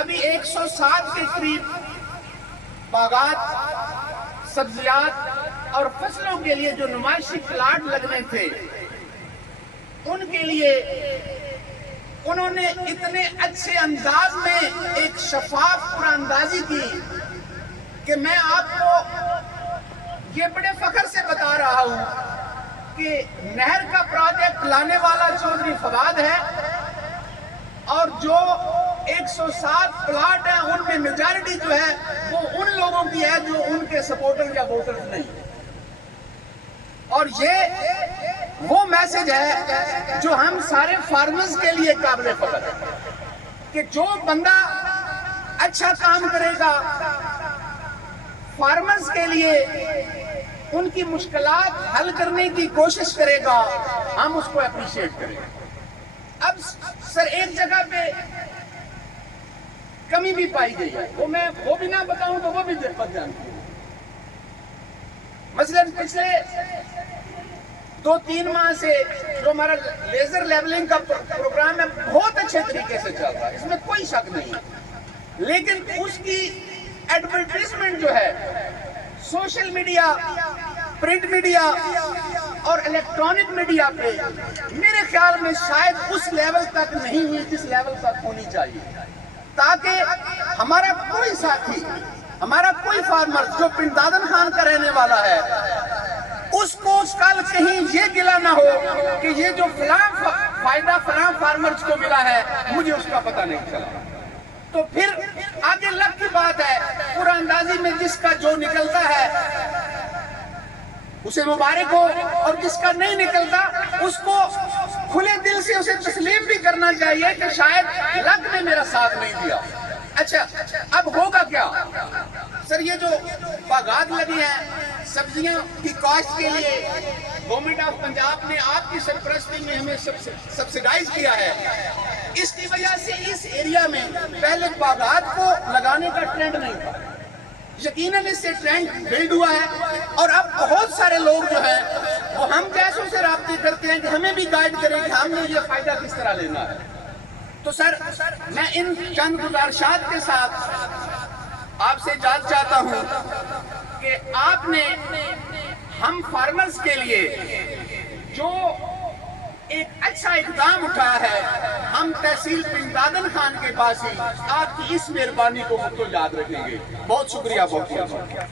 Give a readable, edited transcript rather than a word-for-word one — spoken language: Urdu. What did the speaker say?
ابھی 107 کے قریب باغات، سبزیات اور فصلوں کے لیے جو نمائشی پلاٹ لگنے تھے، ان کے لیے انہوں نے اتنے اچھے انداز میں ایک شفاف قرآن اندازی کی کہ میں آپ کو یہ بڑے فخر سے بتا رہا ہوں کہ نہر کا پروجیکٹ لانے والا چودھری فواد ہے، اور جو 107 پلاٹ ہیں ان میں میجارٹی جو ہے وہ ان لوگوں کی ہے جو ان کے سپورٹر یا ووٹرز نہیں۔ اور یہ وہ میسج ہے جو ہم سارے فارمرز کے لیے قابل فخر ہے کہ جو بندہ اچھا کام کرے گا فارمرز کے لیے، ان کی مشکلات حل کرنے کی کوشش کرے گا، ہم اس کو اپریشیٹ کریں گے۔ اب سر ایک جگہ پہ کمی بھی پائی گئی ہے، وہ بھی نہ بتاؤں تو وہ بھی دقت جانتی ہے۔ مثلا پچھلے 2-3 ماہ سے جو ہمارا لیزر لیبلنگ کا پروگرام ہے بہت اچھے طریقے سے چل رہا ہے، اس میں کوئی شک نہیں، لیکن اس کی ایڈورٹائزمنٹ جو ہے سوشل میڈیا، پرنٹ میڈیا اور الیکٹرانک میڈیا پہ میرے خیال میں شاید اس لیول تک نہیں ہوئی جس لیول تک ہونی چاہیے، تاکہ ہمارا کوئی ساتھی، ہمارا کوئی فارمر جو پنڈ دادن خان کا رہنے والا ہے، اس کو کل کہیں یہ گلا نہ ہو کہ یہ جو فلاں فائدہ فلاں فارمرز کو ملا ہے مجھے اس کا پتہ نہیں چلا۔ تو پھر آگے لگ کی بات ہے، قرآن اندازی میں جس کا جو نکلتا ہے اسے مبارک ہو، اور جس کا نہیں نکلتا اس کو کھلے دل سے اسے تسلیم بھی کرنا چاہیے کہ شاید لگ نے میرا ساتھ نہیں دیا۔ اچھا اب ہوگا کیا؟ سر یہ جو باغات لگی ہیں سبزیاں کی کاشت کے لیے گورنمنٹ آف پنجاب نے آپ کی سرپرستی میں ہمیں سبسیڈائز کیا ہے، اس کی وجہ سے اس ایریا میں پہلے باغات کو لگانے کا ٹرینڈ نہیں تھا، یقیناً اس سے ٹرینڈ بلڈ ہوا ہے، اور اب بہت سارے لوگ جو ہیں وہ ہم جیسوں سے رابطے کرتے ہیں کہ ہمیں بھی گائیڈ کریں کہ ہم نے یہ فائدہ کس طرح لینا ہے۔ تو سر میں ان چند گزارشات کے ساتھ آپ سے اجازت چاہتا ہوں کہ آپ نے ہم فارمرز کے لیے جو ایک اچھا اقدام اٹھایا ہے، ہم تحصیل پنڈ دادن خان کے پاس ہی آپ کی اس مہربانی کو یاد رکھیں گے۔ بہت شکریہ، بہت شکریہ۔